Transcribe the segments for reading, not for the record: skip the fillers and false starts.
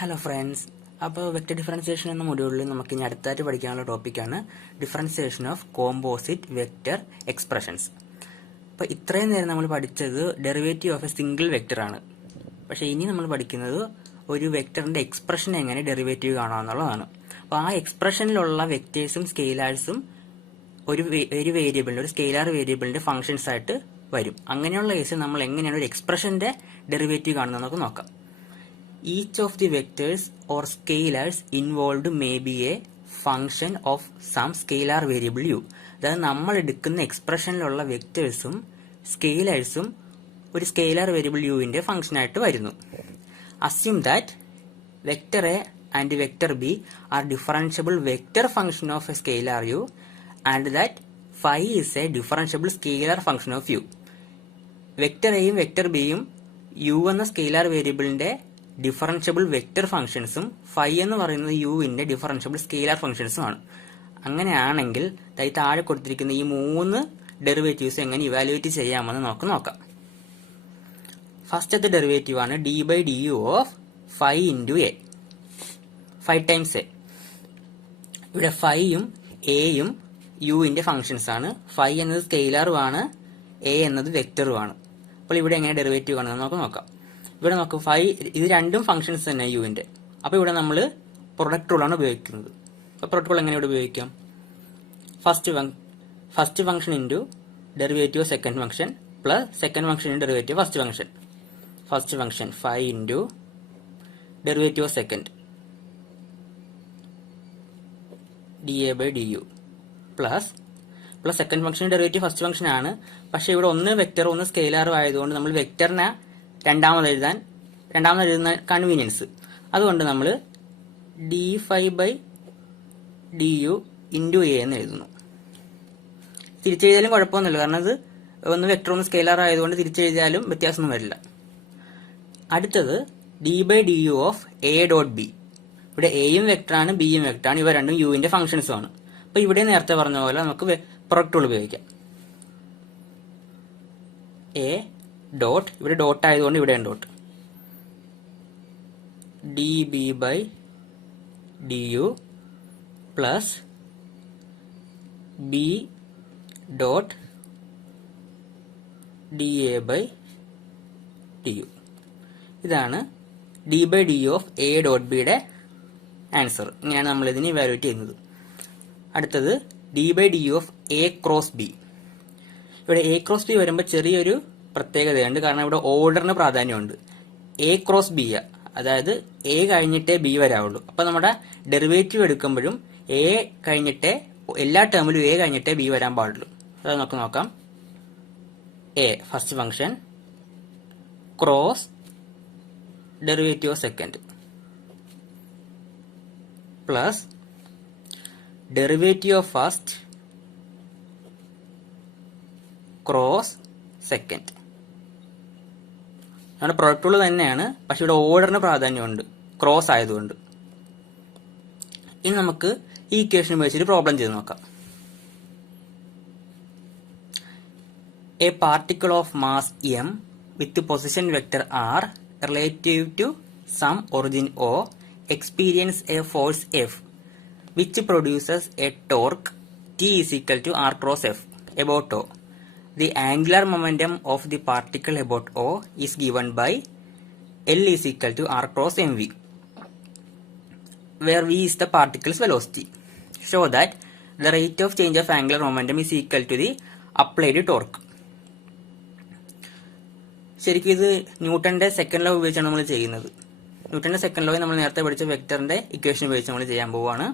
Hello friends, അപ്പോൾ vector differentiation എന്ന മൊഡ്യൂളിൽ നമുക്ക് ഇനി അടുത്തായിട്ട് പഠിക്കാനുള്ള ടോപ്പിക്കാണ് differentiation of composite vector expressions. അപ്പോൾ ഇത്രയും നേരം നമ്മൾ പഠിച്ചത് derivative of A single vector ആണ്. പക്ഷേ ഇനി നമ്മൾ പഠിക്കുന്നത് ഒരു വെക്റ്ററിന്റെ എക്സ്പ്രഷൻ എങ്ങനെ ഡെറിവേറ്റീവ് കാണാമെന്നുള്ളതാണ്. അപ്പോൾ ആ എക്സ്പ്രഷനിലുള്ള വെക്റ്റേഴ്സും സ്കെയിലാഴ്സും ഒരു വേരിയബിളിന്റെ ഒരു സ്കെയിലാർ വേരിയബിളിന്റെ ഫംഗ്ഷൻസ് ആയിട്ട് വരും. അങ്ങനെയുള്ള കേസിൽ നമ്മൾ എങ്ങനെയാണ് ഒരു എക്സ്പ്രഷന്റെ ഡെറിവേറ്റീവ് കാണുന്നതെന്നൊക്കെ നോക്കാം. Each of the vectors or scalars involved may be a function of some scalar variable u. അതായത് നമ്മൾ എടുക്കുന്ന എക്സ്പ്രഷനിലുള്ള വെക്ടേഴ്സും സ്കെയിലേഴ്സും ഒരു സ്കെയിലാർ വേരിയബിൾ യുവിന്റെ ഫംഗ്ഷൻ ആയിട്ട് വരുന്നു. Assume that vector a and vector b are differentiable vector function of a scalar u and that phi is a differentiable scalar function of u. Vector എയും vector ബിയും U എന്ന scalar വേരിയബിളിന്റെ differentiable vector ഫംഗ്ഷൻസും phi എന്ന് പറയുന്നത് യുവിന്റെ differentiable scalar ഫംഗ്ഷൻസും ആണ്. അങ്ങനെയാണെങ്കിൽ താഴെ കൊടുത്തിരിക്കുന്ന ഈ മൂന്ന് ഡെറിവേറ്റീവ്സ് എങ്ങനെ ഇവാലുവേറ്റ് ചെയ്യാമെന്ന് നമുക്ക് നോക്കാം. ഫസ്റ്റത്തെ ഡെറിവേറ്റീവ് ആണ് D by D U of phi into A, phi times A. ഇവിടെ ഫൈയും എയും യുവിന്റെ ഫംഗ്ഷൻസ് ആണ്. ഫൈ എന്നത് സ്കെയിലാറുമാണ്, എ എന്നത് വെക്റ്ററുമാണ്. അപ്പോൾ ഇവിടെ എങ്ങനെ ഡെറിവേറ്റീവ് കാണുന്നത് നമുക്ക് നോക്കാം. ഇവിടെ നമുക്ക് ഫൈ, ഇത് രണ്ടും ഫംഗ്ഷൻസ് തന്നെ യുവിന്റെ. അപ്പൊ ഇവിടെ നമ്മൾ പ്രൊഡക്റ്റ് റൂളാണ് ഉപയോഗിക്കുന്നത്. അപ്പൊ പ്രൊഡക്റ്റ് റൂൾ എങ്ങനെ ഇവിടെ ഉപയോഗിക്കാം? First function into derivative of second function plus second function into derivative first function. First function phi into derivative of second D A by D U plus second function derivative first function ആണ്. പക്ഷെ ഇവിടെ ഒന്ന് vector ഒന്ന് സ്കെയിലാറും ആയതുകൊണ്ട് നമ്മൾ വെക്ടറിനെ രണ്ടാമത് എഴുതുന്ന convenience, അതുകൊണ്ട് നമ്മൾ D phi by D U into A എന്ന് എഴുതുന്നു. തിരിച്ചെഴുതിയാലും കുഴപ്പമൊന്നുമില്ല, കാരണം അത് ഒന്ന് വെക്ടർ ഒന്ന് സ്കെയിലാർ ആയതുകൊണ്ട് തിരിച്ചെഴുതിയാലും വ്യത്യാസമൊന്നും വരില്ല. അടുത്തത് D by D U of A dot B. ഇവിടെ എയും വെക്ടറാണ്, ബിയും വെക്ടറാണ്, ഇവ രണ്ടും യുവിന്റെ ഫംഗ്ഷൻസും ആണ്. അപ്പൊ ഇവിടെ നേരത്തെ പറഞ്ഞ പോലെ നമുക്ക് പ്രൊഡക്റ്റ് റൂൾ ഉപയോഗിക്കാം. എ ഡോട്ട്, ഇവിടെ ഡോട്ട് ആയതുകൊണ്ട് ഇവിടെ dot, D B by D U plus B dot D A by D U. ഇതാണ് D by D U of A dot ബിയുടെ ആൻസർ. ഇങ്ങനെയാണ് നമ്മൾ ഇതിനെ ഇവാലുവേറ്റ് ചെയ്യുന്നത്. അടുത്തത് D by D U of A cross B. ഇവിടെ A cross B വരുമ്പോൾ ചെറിയൊരു പ്രത്യേകതയുണ്ട്, കാരണം ഇവിടെ ഓർഡറിന് പ്രാധാന്യമുണ്ട്. എ ക്രോസ് ബി, അതായത് എ കഴിഞ്ഞിട്ടേ ബി വരാവുള്ളൂ. അപ്പൊ നമ്മുടെ ഡെറിവേറ്റീവ് എടുക്കുമ്പോഴും എ കഴിഞ്ഞിട്ടേ, എല്ലാ ടേമിലും എ കഴിഞ്ഞിട്ടേ ബി വരാൻ പാടുള്ളൂ. അത് നമുക്ക് നോക്കാം. A first function cross derivative of second plus derivative of first cross second. നമ്മുടെ പ്രൊഡക്റ്റ് റൂൾ തന്നെയാണ്, പക്ഷെ ഇവിടെ ഓർഡറിന് പ്രാധാന്യമുണ്ട് ക്രോസ് ആയതുകൊണ്ട്. ഇനി നമുക്ക് ഈ ഇക്വേഷൻ ഉപയോഗിച്ചൊരു പ്രോബ്ലം ചെയ്ത് നോക്കാം. A particle of mass M with position vector R relative to some origin O experience a force F which produces a torque T is equal to R cross F about O. The angular momentum of the particle about O is given by L is equal to R cross mv, where v is the particle's velocity. Show that the rate of change of angular momentum is equal to the applied torque. ശരിക്കും ഇത് ന്യൂട്ടന്റെ second law ഉപയോഗിച്ചാണ് നമ്മൾ ചെയ്യുന്നത്. ന്യൂട്ടന്റെ second ലോയിൽ നമ്മൾ നേരത്തെ പഠിച്ച വെക്ടറിന്റെ ഇക്വേഷൻ ഉപയോഗിച്ച് നമ്മൾ ചെയ്യാൻ പോവുകയാണ്.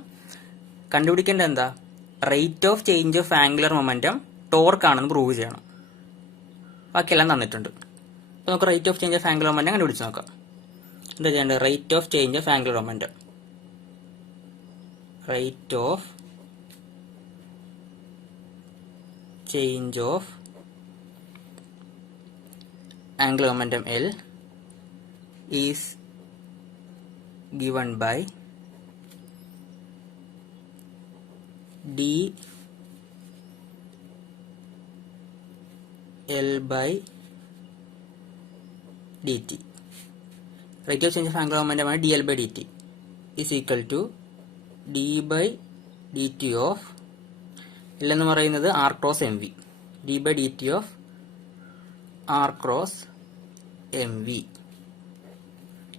കണ്ടുപിടിക്കേണ്ടത് എന്താ? Rate of change of angular momentum torque ആണെന്ന് പ്രൂവ് ചെയ്യണം. ബാക്കിയെല്ലാം തന്നിട്ടുണ്ട്. അപ്പൊ നമുക്ക് rate of change of angular momentum കണ്ടുപിടിച്ച് നോക്കാം. എന്താ ചെയ്യേണ്ടത്? Rate of change of angular momentum, rate of change of angular momentum L is given by d L by dt. Rate of change of angular മൊമെന്റമാണ് dl by dt is equal to d by dt of L എന്ന് പറയുന്നത് r cross mv. d by dt of r cross mv.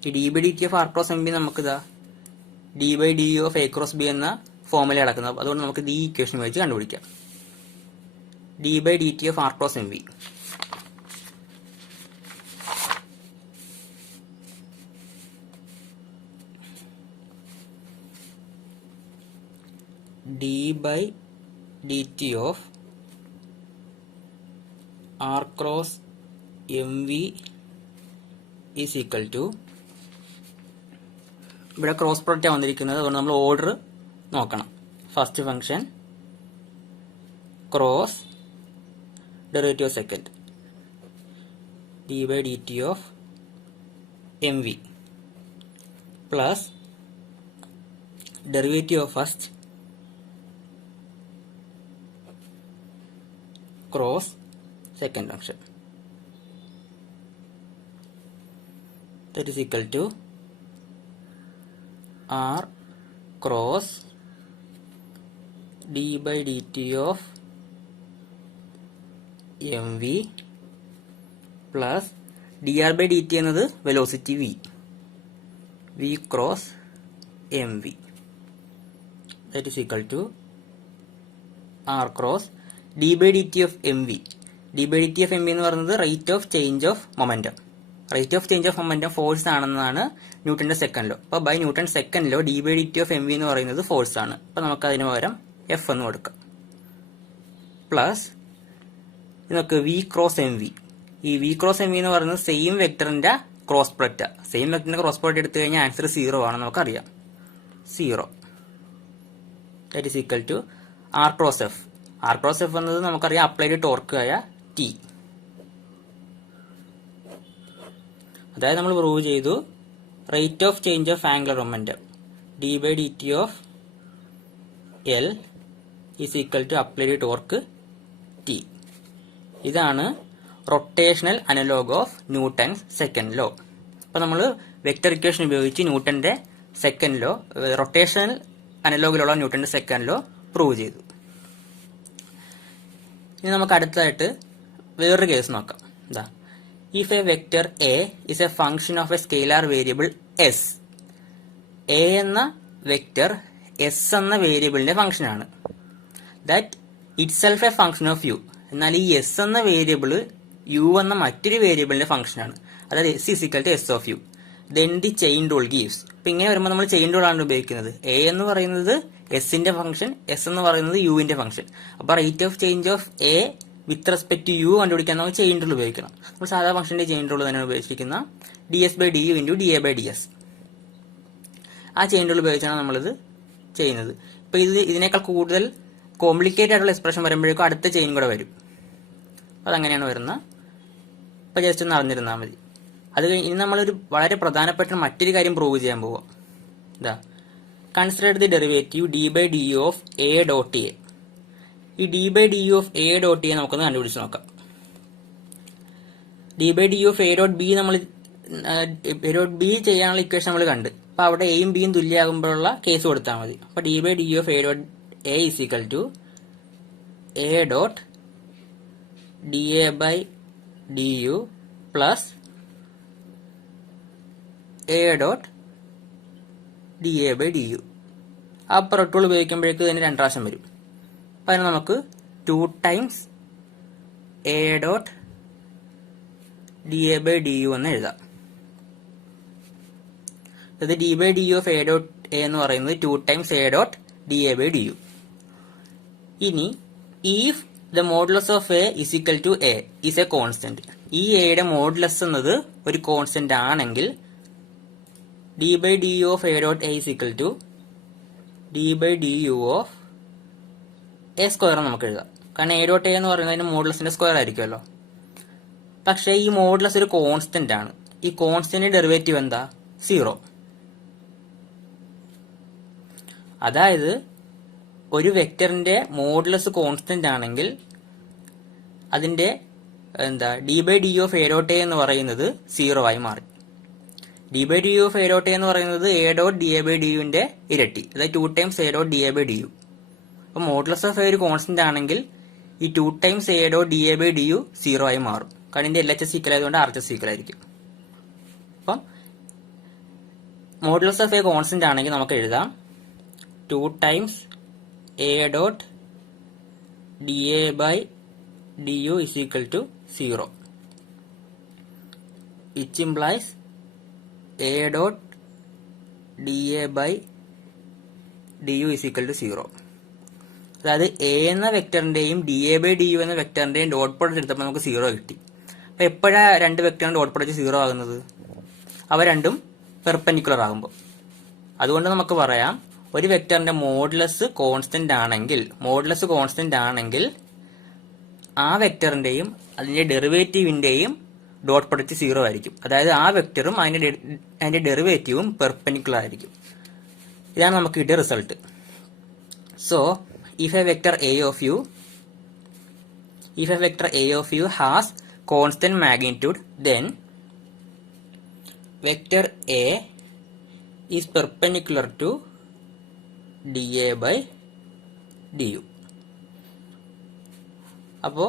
ഈ d by dt of r cross mv നമുക്ക് ഇതാ d by du of a cross b എന്ന formula കിടക്കുന്നത്. അതുകൊണ്ട് നമുക്ക് ഈ ഇക്വേഷൻ വെച്ച് കണ്ടുപിടിക്കാം. d by dt of r cross mv. d by dt of r cross mv is equal to, ഇവിടെ ക്രോസ് പ്രൊഡക്റ്റ് വന്നിരിക്കുന്നത്, അതുകൊണ്ട് നമ്മൾ ഓർഡർ നോക്കണം. First function cross derivative of second d by dt of mv plus derivative of first cross second function, that is equal to r cross d by dt of mv plus dr by dt എന്നത് velocity v cross mv, that is equal to r cross d by dt of mv. d by dt of mv എന്ന് പറയുന്നത് rate of change of momentum. Rate of change of momentum force ആണെന്നാണ് ന്യൂട്ടന്റെ second law. അപ്പോൾ by Newton second law d by dt of mv എന്ന് പറയുന്നത് force ആണ്. അപ്പോൾ നമുക്ക് അതിന് പകരം f എന്ന് കൊടുക്കാം. പ്ലസ് നമുക്ക് v ക്രോസ് mv. ഈ v ക്രോസ് mv എന്ന് പറയുന്നത് സെയിം വെക്ടറിന്റെ ക്രോസ് പ്രൊഡക്റ്റ്. സെയിം വെക്ടറിന്റെ ക്രോസ് പ്രൊഡക്റ്റ് എടുത്തു കഴിഞ്ഞാൽ ആൻസർ 0 ആണ്, നമുക്കറിയാം. 0, that is equal to r cross f. r cross f എന്നത് നമുക്കറിയാം അപ്ലൈഡ് ടോർക്ക് ആയ t. അതായത് നമ്മൾ പ്രൂവ് ചെയ്തു rate of change of angular momentum d by dt of L is equal to applied torque t. ഇതാണ് rotational analogue of Newton's second law. അപ്പോൾ നമ്മൾ vector equation ഉപയോഗിച്ച് ന്യൂട്ടന്റെ സെക്കൻഡ് ലോ, റൊട്ടേഷണൽ അനലോഗിലുള്ള ന്യൂട്ടന്റെ സെക്കൻഡ് ലോ പ്രൂവ് ചെയ്തു. ഇനി നമുക്ക് അടുത്തതായിട്ട് വേറൊരു കേസ് നോക്കാം. എന്താ, if a vector A is a function of a scalar variable S. A എന്ന വെക്ടർ എസ് എന്ന വേരിയബിളിന്റെ ഫംഗ്ഷൻ ആണ്. That itself a function of U. എന്നാൽ ഈ എസ് എന്ന വേരിയബിള് യു എന്ന മറ്റൊരു വേരിയബിളിന്റെ ഫംഗ്ഷൻ ആണ്. അതായത് S is equal to S of U. Then the chain rule gives. അപ്പൊ ഇങ്ങനെ വരുമ്പോൾ നമ്മൾ ചെയിൻ റൂൾ ആണ് ഉപയോഗിക്കുന്നത്. എ എന്ന് പറയുന്നത് എസിന്റെ ഫംഗ്ഷൻ, എസ് എന്ന് പറയുന്നത് യുവിന്റെ ഫംഗ്ഷൻ. അപ്പൊ rate of change of A with respect to U കണ്ടുപിടിക്കാൻ നമുക്ക് ചെയിൻ റൂൾ ഉപയോഗിക്കണം. നമ്മൾ സാധാ ഫംഗ്ഷന്റെ ചെയിൻ റൂൾ തന്നെയാണ് ഉപയോഗിച്ചിരിക്കുന്ന D S by D U into D A by D S. ആ ചെയിൻ റൂൾ ഉപയോഗിച്ചാണ് നമ്മളിത് ചെയ്യുന്നത്. ഇപ്പൊ ഇതിനേക്കാൾ കൂടുതൽ കോംപ്ലിക്കേറ്റഡ് ആയിട്ടുള്ള എക്സ്പ്രഷൻ വരുമ്പോഴേക്കും അടുത്ത ചെയിൻ കൂടെ വരും. അതങ്ങനെയാണ് വരുന്നത്. അപ്പൊ ജസ്റ്റ് ഒന്ന് അറിഞ്ഞിരുന്നാൽ മതി. അത് കഴിഞ്ഞ് ഇനി നമ്മളൊരു വളരെ പ്രധാനപ്പെട്ട മറ്റൊരു കാര്യം പ്രൂവ് ചെയ്യാൻ പോവാം. ഇതാ, consider the derivative D by D U of A dot A. ഈ D by D U of A dot A നമുക്കൊന്ന് കണ്ടുപിടിച്ച് നോക്കാം. D by D U of A dot B നമ്മൾ എ ഡോട്ട് ബി ചെയ്യാനുള്ള equation നമ്മൾ കണ്ട്. അപ്പൊ അവിടെ എയും ബിയും തുല്യമാകുമ്പോഴുള്ള കേസ് കൊടുത്താൽ മതി. അപ്പൊ D by D U of A dot A is equal to A dot D A by D U plus A dot D A by D U. ആ പ്രൊട്ടൂൾ ഉപയോഗിക്കുമ്പോഴേക്ക് ഇതിന് 2 പ്രാവശ്യം വരും. അപ്പൊ അതിന് നമുക്ക് 2 times A dot D A by D U എന്ന് എഴുതാം. ഇത് D by D U of A dot A എന്ന് പറയുന്നത് 2 times A dot D A by D U. ഇനി if the modulus of a is equal to a is a constant, ഈ എയുടെ modulus എന്നത് ഒരു കോൺസ്റ്റന്റ് ആണെങ്കിൽ d by du of a dot a is equal to d by du of a square നമുക്ക് എഴുതാം. കാരണം a dot a എന്ന് പറയുന്നതിന് മോഡുലസിന്റെ സ്ക്വയർ ആയിരിക്കുമല്ലോ. പക്ഷേ ഈ മോഡുലസ് ഒരു കോൺസ്റ്റന്റ് ആണ്. ഈ കോൺസ്റ്റന്റ് ഡെറിവേറ്റീവ് എന്താ? 0. അതായത് ഒരു വെക്ടറിന്റെ മോഡുലസ് കോൺസ്റ്റന്റ് ആണെങ്കിൽ അതിന്റെ d by d of a dot a എന്ന് പറയുന്നത് 0 ആയി മാറി. D by D U of A dot A എന്ന് പറയുന്നത് A dot D A by D യുവിന്റെ ഇരട്ടി, അതായത് 2 times A dot D A by D U. അപ്പൊ മോഡുലസ് ഓഫ് എ ഒരു കോൺസ്റ്റന്റ് ആണെങ്കിൽ ഈ 2 times A dot D A by D U 0 ആയി മാറും. കാരണം ഇതിന്റെ LHS ഈക്വൽ ആയതുകൊണ്ട് RHS ഈക്വൽ ആയിരിക്കും. അപ്പം മോഡുലസ് ഓഫ് എ കോൺസ്റ്റന്റ് ആണെങ്കിൽ നമുക്ക് എഴുതാം 2 times A dot D A by D U is equal to 0, which implies a dot dA by du is equal to 0. അതായത് എ എന്ന വെക്ടറിന്റെയും D A by D U എന്ന വെക്ടറിന്റെയും dot product എടുത്തപ്പോൾ നമുക്ക് 0 കിട്ടി. അപ്പൊ എപ്പോഴാണ് രണ്ട് വെക്ടറിന്റെ ഡോട്ട് പ്രോഡക്റ്റ് 0 ആകുന്നത്? അവ രണ്ടും പെർപെൻഡിക്കുലർ ആകുമ്പോൾ. അതുകൊണ്ട് നമുക്ക് പറയാം ഒരു വെക്ടറിന്റെ മോഡുലസ് കോൺസ്റ്റന്റ് ആണെങ്കിൽ ആ വെക്ടറിന്റെയും അതിന്റെ ഡെറിവേറ്റീവിന്റെയും ഡോട്ട് പ്രൊഡക്റ്റ് 0 ആയിരിക്കും. അതായത് ആ വെക്ടറും അതിന്റെ ഡെറിവേറ്റീവും പെർപെൻഡിക്കുലർ ആയിരിക്കും. ഇതാണ് നമുക്ക് കിട്ടിയ result. So if a vector A of U has constant magnitude, then vector A is perpendicular to dA by du. അപ്പോ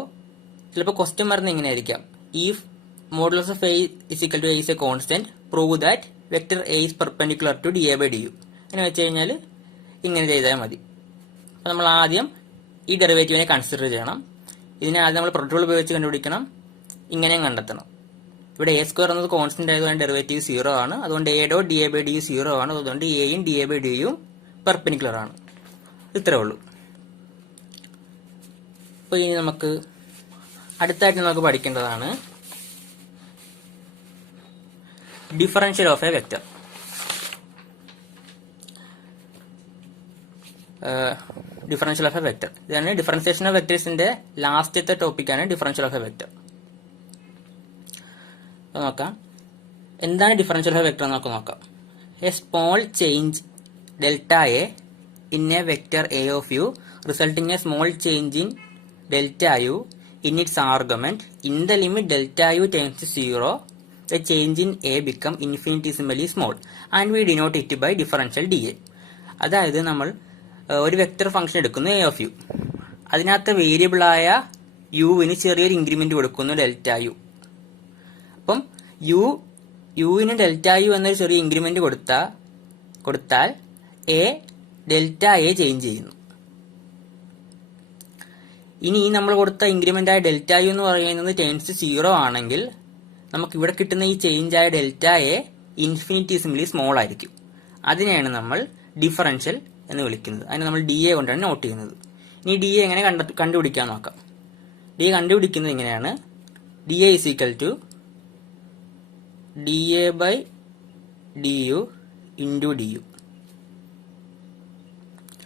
ചിലപ്പോൾ ക്വസ്റ്റ്യൻ വരുന്നത് എങ്ങനെയായിരിക്കാം, if modulus of A is equal to A is a constant, prove that vector A is perpendicular to dA by du. എന്ന് വെച്ച് കഴിഞ്ഞാൽ ഇങ്ങനെ ചെയ്താൽ മതി. അപ്പോൾ നമ്മൾ ആദ്യം ഈ ഡെറിവേറ്റീവിനെ കൺസിഡർ ചെയ്യണം. ഇതിനെ ആദ്യം നമ്മൾ പ്രൊഡക്റ്റ് ഉപയോഗിച്ച് കണ്ടുപിടിക്കണം, ഇങ്ങനെയും കണ്ടെത്തണം. ഇവിടെ എ സ്ക്വയർ എന്നത് കോൺസ്റ്റന്റ് ആയതുകൊണ്ട് ഡെറിവേറ്റീവ് 0 ആണ്. അതുകൊണ്ട് A dot D A by D U 0 ആണ്. അതുകൊണ്ട് എയും ഡി എ ബൈ ഡി യും പെർപെൻഡിക്കുലർ ആണ്. ഇത്രേ ഉള്ളൂ. അപ്പോൾ ഇനി നമുക്ക് അടുത്തായിട്ട് നമുക്ക് പഠിക്കേണ്ടതാണ് differential of a vector. Differential of a vector ഇതാണ് ഡിഫറൻസിയേഷൻ ഓഫ് വെക്ടേഴ്സിന്റെ ലാസ്റ്റത്തെ ടോപ്പിക്കാണ് ഡിഫറൻഷ്യൽ ഓഫ് എ വെക്ടർ. നോക്കാം എന്താണ് ഡിഫറൻഷ്യൽ ഓഫ് എ വെക്ടർ എന്ന് നോക്കാം. A small change delta A in a vector A of U resulting a small change in delta U in its argument in the limit delta u tends to 0, the change in a become infinitesimally small and we denote it by differential dA. അതായത് നമ്മൾ ഒരു vector function എടുക്കുന്നു a of u, അതിനകത്ത് വേരിയബിളായ യുവിന് ചെറിയൊരു increment കൊടുക്കുന്നു delta U. അപ്പം യുവിന് delta U എന്നൊരു ചെറിയ ഇൻക്രിമെന്റ് കൊടുത്താൽ എ ഡെൽറ്റ എ ചേഞ്ച് ചെയ്യുന്നു. ഇനി നമ്മൾ കൊടുത്ത ഇൻക്രിമെന്റ് ആയ ഡെൽറ്റ യു എന്ന് പറയുന്നത് ടെൻസ് 0 ആണെങ്കിൽ നമുക്ക് ഇവിടെ കിട്ടുന്ന ഈ ചേഞ്ച് ആയ ഡെൽറ്റ എ ഇൻഫിനിറ്റിസിമലി സ്മോൾ ആയിരിക്കും. അതിനെയാണ് നമ്മൾ ഡിഫറൻഷ്യൽ എന്ന് വിളിക്കുന്നത്. അതിനെ നമ്മൾ ഡി എ കൊണ്ടാണ് നോട്ട് ചെയ്യുന്നത്. ഇനി ഡി എ എങ്ങനെ കണ്ടുപിടിക്കാൻ നോക്കാം. ഡി എ കണ്ടുപിടിക്കുന്നത് എങ്ങനെയാണ്, D A is equal to D A by D U into D U.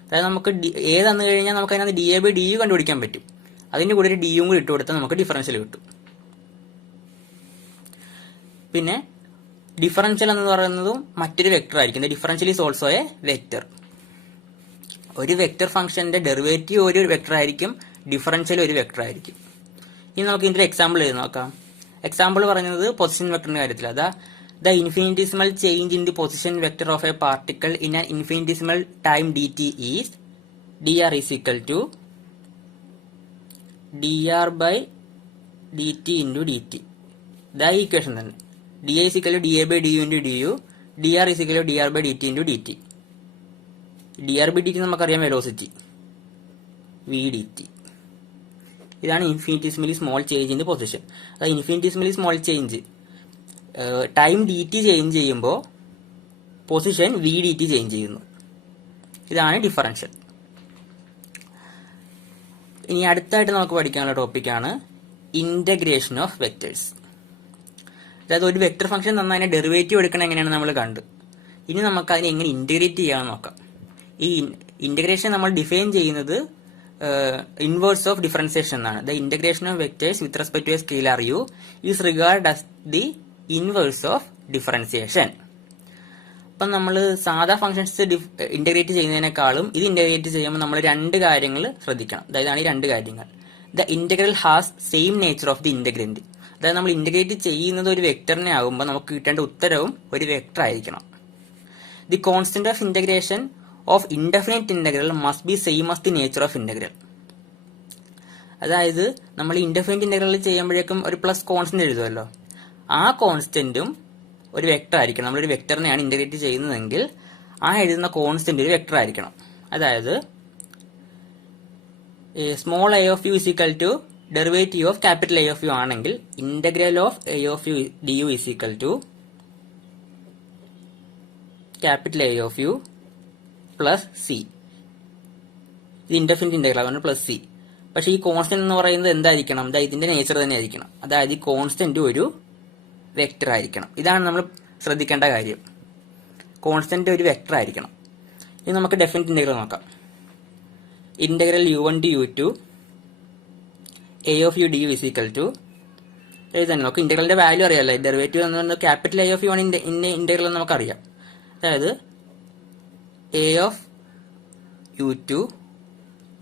അതായത് നമുക്ക് എ തന്നു കഴിഞ്ഞാൽ നമുക്ക് അതിനകത്ത് D A by D U കണ്ടുപിടിക്കാൻ പറ്റും. അതിന്റെ കൂടെ ഒരു ഡി യും കൂടി ഇട്ട് കൊടുത്താൽ നമുക്ക് ഡിഫറൻഷ്യൽ കിട്ടും. പിന്നെ ഡിഫറൻഷ്യൽ എന്ന് പറയുന്നതും മറ്റൊരു വെക്ടർ ആയിരിക്കും. Differential is also A vector. ഒരു വെക്ടർ ഫംഗ്ഷന്റെ ഡെറിവേറ്റീവ് ഒരു വെക്ടർ ആയിരിക്കും, ഡിഫറൻഷ്യൽ ഒരു വെക്ടർ ആയിരിക്കും. ഇനി നമുക്ക് ഇതിന്റെ എക്സാമ്പിൾ ചെയ്ത് നോക്കാം. എക്സാമ്പിൾ പറയുന്നത് പൊസിഷൻ വെക്ടറിന്റെ കാര്യത്തിൽ. അതാ the infinitesimal change in the position vector of a particle in an infinitesimal time dt is dr is equal to dr by dt into dt. The equation then da is equal to da by du into du, dr is equal to dr by dt into dt. dr by dt നമുക്കറിയാം velocity v dt. ഇതാണ് infinitesimally small change in the position. അതായത് infinitesimally small change time D T change ചെയ്യുമ്പോൾ position V D T change ചെയ്യുന്നു. ഇതാണ് differential. ഇനി അടുത്തായിട്ട് നമുക്ക് പഠിക്കാനുള്ള ടോപ്പിക്കാണ് ഇന്റഗ്രേഷൻ ഓഫ് വെക്ടേഴ്സ്. അതായത് ഒരു വെക്ടർ ഫംഗ്ഷൻ തന്നാൽ അതിനെ ഡെറിവേറ്റീവ് എടുക്കണം എങ്ങനെയാണ് നമ്മൾ കണ്ടു. ഇനി നമുക്ക് അതിനെ എങ്ങനെ ഇന്റഗ്രേറ്റ് ചെയ്യാമെന്ന് നോക്കാം. ഈ ഇന്റഗ്രേഷൻ നമ്മൾ ഡിഫൈൻ ചെയ്യുന്നത് ഇൻവേഴ്സ് ഓഫ് ഡിഫറൻസിയേഷൻ എന്നാണ്. The integration of vectors with respect to a scalar U is regard as the inverse of differentiation. അപ്പം നമ്മൾ സാധാ ഫംഗ്ഷൻസ് ഇന്റഗ്രേറ്റ് ചെയ്യുന്നതിനേക്കാളും ഇത് ഇന്റഗ്രേറ്റ് ചെയ്യുമ്പോൾ നമ്മൾ രണ്ട് കാര്യങ്ങൾ ശ്രദ്ധിക്കണം. അതായത് ഈ രണ്ട് കാര്യങ്ങൾ. The integral has same nature of the integrand. അതായത് നമ്മൾ ഇന്റഗ്രേറ്റ് ചെയ്യുന്നത് ഒരു വെക്ടറിനെ ആകുമ്പോൾ നമുക്ക് കിട്ടേണ്ട ഉത്തരവും ഒരു വെക്ടർ ആയിരിക്കണം. The constant of integration of indefinite integral must be same as the nature of integral. അതായത് നമ്മൾ ഇൻഡെഫിനിറ്റ് ഇന്റഗ്രൽ ചെയ്യുമ്പോഴേക്കും ഒരു പ്ലസ് കോൺസ്റ്റന്റ് എഴുതുമല്ലോ, ആ കോൺസ്റ്റന്റും ഒരു വെക്ടർ ആയിരിക്കണം. നമ്മളൊരു വെക്ടറിനെയാണ് ഇന്റഗ്രേറ്റ് ചെയ്യുന്നതെങ്കിൽ ആ എഴുതുന്ന കോൺസ്റ്റന്റ് ഒരു വെക്ടർ ആയിരിക്കണം. അതായത് small a of u is equal to derivative of capital A of u ആണെങ്കിൽ integral of A of u du is equal to capital A of u plus C. ഇത് indefinite integral ആണ്, plus C. പക്ഷെ ഈ constant എന്ന് പറയുന്നത് എന്തായിരിക്കണം? ഇതിന്റെ nature തന്നെ ആയിരിക്കണം. അതായത് ഈ കോൺസ്റ്റന്റ് ഒരു വെക്ടർ ആയിരിക്കണം. ഇതാണ് നമ്മൾ ശ്രദ്ധിക്കേണ്ട കാര്യം. കോൺസ്റ്റന്റ് ഒരു വെക്ടർ ആയിരിക്കണം. ഇനി നമുക്ക് ഡെഫിനിറ്റ് ഇന്റഗ്രൽ നോക്കാം. Integral u1 to u2 a of u du is equal to എഴുതാൻ നമുക്ക് ഇന്റഗ്രലിന്റെ വാല്യൂ അറിയാമല്ലോ. ഡെറിവേറ്റീവ് എന്ന് പറയുന്നത് ക്യാപിറ്റൽ A of u ആണ് ഇന്റഗ്രൽ എന്ന് നമുക്കറിയാം. അതായത് a of u2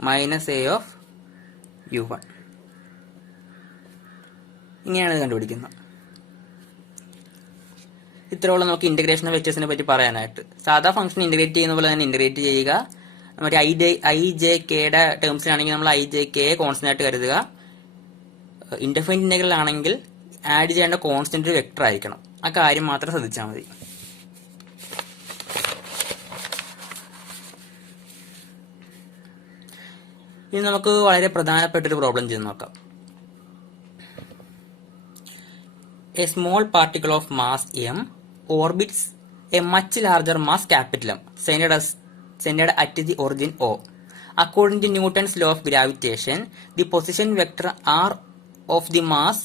minus a of u1 ഇങ്ങനെയാണ് ഇത് കണ്ടുപിടിക്കുന്നത്. ഇത്രയുള്ള നമുക്ക് ഇന്റഗ്രേഷൻ ഓഫ് വെക്ടേഴ്സിനെ പറ്റി പറയാനായിട്ട്. സാധാ ഫംഗ്ഷൻ ഇന്റഗ്രേറ്റ് ചെയ്യുന്ന പോലെ തന്നെ ഇന്റഗ്രേറ്റ് ചെയ്യുക. മറ്റേ ഐ ജെ കെയുടെ ടേംസിലാണെങ്കിൽ നമ്മൾ ഐ ജെ കെ കോൺസ്റ്റന്റ് ആയിട്ട് കരുതുക. ഇൻഡെഫിനിറ്റ് ഇന്റഗ്രൽ ആണെങ്കിൽ ആഡ് ചെയ്യേണ്ട കോൺസ്റ്റന്റ് ഒരു വെക്ടർ ആയിരിക്കണം. ആ കാര്യം മാത്രം ശ്രദ്ധിച്ചാൽ മതി. ഇനി നമുക്ക് വളരെ പ്രധാനപ്പെട്ട ഒരു പ്രോബ്ലം ചെയ്ത് നോക്കാം. A small particle of mass m orbits a much larger mass capital M centered at the origin O. According to Newton's law of gravitation, the position vector r of the mass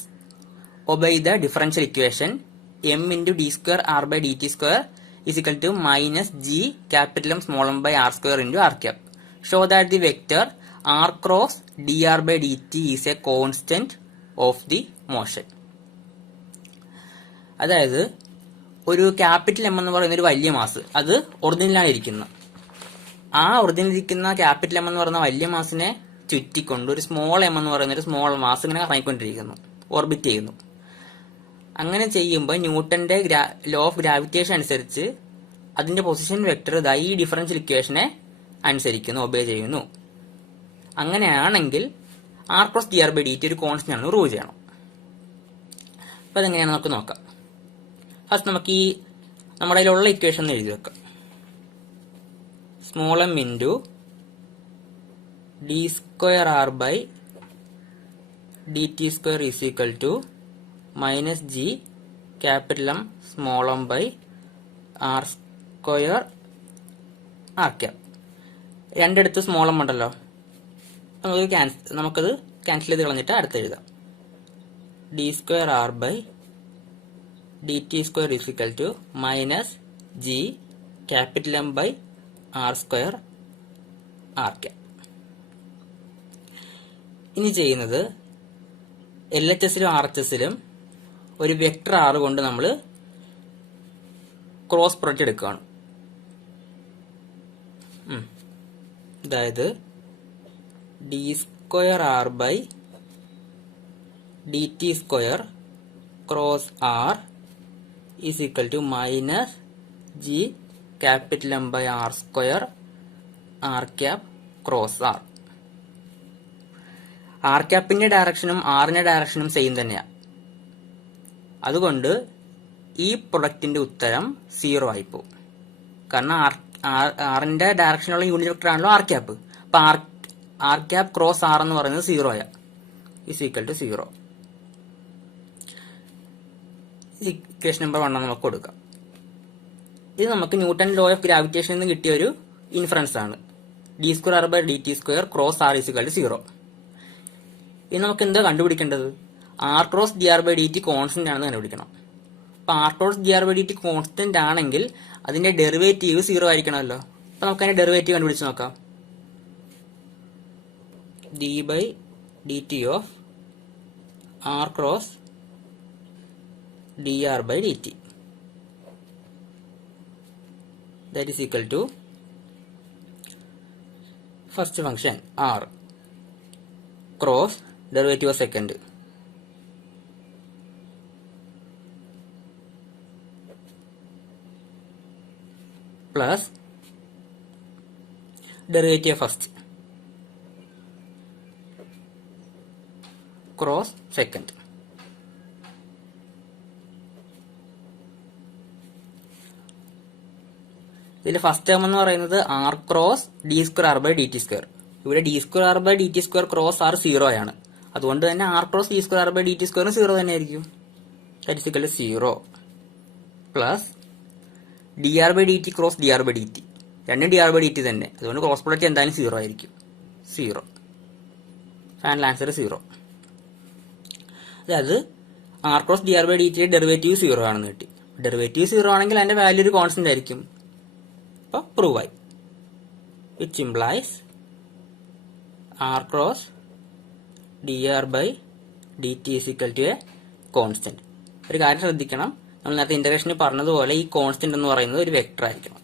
obey the differential equation m into d square r by dt square is equal to minus g capital M small m by r square into r cap. Show that the vector r cross dr by dt is a constant of the motion. അതായത് ഒരു capital M എന്ന് പറയുന്ന ഒരു വലിയ mass, അത് ഒറിജിനലാണ് ഇരിക്കുന്നത്. ആ original ഇരിക്കുന്ന ക്യാപിറ്റൽ എം എന്ന് പറയുന്ന വലിയ മാസിനെ ചുറ്റിക്കൊണ്ട് ഒരു സ്മോൾ എം എന്ന് പറയുന്ന ഒരു സ്മോൾ മാസ് ഇങ്ങനെ കറങ്ങിക്കൊണ്ടിരിക്കുന്നു, ഓർബിറ്റ് ചെയ്യുന്നു. അങ്ങനെ ചെയ്യുമ്പോൾ ന്യൂട്ടന്റെ ലോ ഓഫ് ഗ്രാവിറ്റേഷൻ അനുസരിച്ച് അതിന്റെ പൊസിഷൻ വെക്ടർ ഈ ഡിഫറൻഷ്യൽ ഇക്വേഷനെ അനുസരിക്കുന്നു, ഒബേ ചെയ്യുന്നു. അങ്ങനെയാണെങ്കിൽ R cross D R by D T ഒരു കോൺസ്റ്റന്റ് ആണെന്ന് പ്രൂവ് ചെയ്യണം. അപ്പൊ അതെങ്ങനെയാണ് നമുക്ക് നോക്കാം. ഫസ്റ്റ് നമുക്ക് ഈ നമ്മുടെ കയ്യിലുള്ള ഇക്വേഷൻ എഴുതി വെക്കാം. Small M into D square R by D T square is equal to minus G capital M small M by R square R cap. രണ്ടിടത്ത് സ്മോൾ എം ഉണ്ടല്ലോ, നമുക്കത് ക്യാൻസൽ ചെയ്ത് കളഞ്ഞിട്ട് അടുത്ത് എഴുതാം. D square R by D T square is equal to minus G capital M by R square R cap. ഇനി ചെയ്യുന്നത് L H എസിലും ആർ എച്ച് എസിലും ഒരു വെക്ടർ ആർ കൊണ്ട് നമ്മൾ ക്രോസ് പ്രൊഡക്റ്റ് എടുക്കുകയാണ്. അതായത് D square R by D T square cross R is equal to minus G capital M by R square R cap cross R. R ക്യാപ്പിന്റെ ഡയറക്ഷനും ആറിന്റെ ഡയറക്ഷനും സെയിം തന്നെയാണ്. അതുകൊണ്ട് ഈ പ്രൊഡക്റ്റിന്റെ ഉത്തരം 0 ആയിപ്പോവും. കാരണം ആറിന്റെ ഡയറക്ഷനുള്ള യൂണിറ്റ് വെക്ടർ ആണല്ലോ ആർ ക്യാപ്പ്. അപ്പൊ ആർ ക്യാപ് ക്രോസ് ആർ എന്ന് പറയുന്നത് 0 ആയ is equal to 0. Equation number 1 നമുക്ക് കൊടുക്കാം. ഇത് നമുക്ക് ന്യൂട്ടൺ ലോ ഓഫ് ഗ്രാവിറ്റേഷൻ നിന്ന് കിട്ടിയ ഒരു ഇൻഫറൻസ് ആണ്. D square R by D T square cross R is equal to 0. ഇനി നമുക്ക് എന്താ കണ്ടുപിടിക്കേണ്ടത്? R cross D R by D T constant ആണെന്ന് കണ്ടുപിടിക്കണം. അപ്പൊ R cross D R by D T constant ആണെങ്കിൽ അതിന്റെ ഡെറിവേറ്റീവ് 0 ആയിരിക്കണമല്ലോ. അപ്പൊ നമുക്ക് അതിന്റെ ഡെറിവേറ്റീവ് കണ്ടുപിടിച്ച് നോക്കാം. D by D T of R cross dr by dt, that is equal to first function r cross derivative of second plus derivative first cross second. ഇതിൽ first term എന്ന് പറയുന്നത് R cross D square R by D T square. ഇവിടെ D square R by D T square cross R 0 ആണ്. അതുകൊണ്ട് തന്നെ R cross D square R by D T square 0 തന്നെ ആയിരിക്കും. That is equal to 0 plus D R by D T cross D R by D T. രണ്ടും D R by D T തന്നെ. അതുകൊണ്ട് cross product എന്തായാലും 0 ആയിരിക്കും. 0. Final answer 0. അതായത് R cross D R by D T derivative 0 ആണെന്ന് കിട്ടി. Derivative 0 ആണെങ്കിൽ അതിന്റെ വാല്യൂ ഒരു കോൺസ്റ്റന്റ് ആയിരിക്കും. അപ്പോൾ പ്രൂവ് ആയി. Which implies R cross D R by D T is equal to a constant. ഒരു കാര്യം ശ്രദ്ധിക്കണം, നമ്മൾ നേരത്തെ ഇന്റഗ്രേഷനിൽ പറഞ്ഞതുപോലെ ഈ കോൺസ്റ്റന്റ് എന്ന് പറയുന്നത് ഒരു വെക്ടർ ആയിരിക്കണം.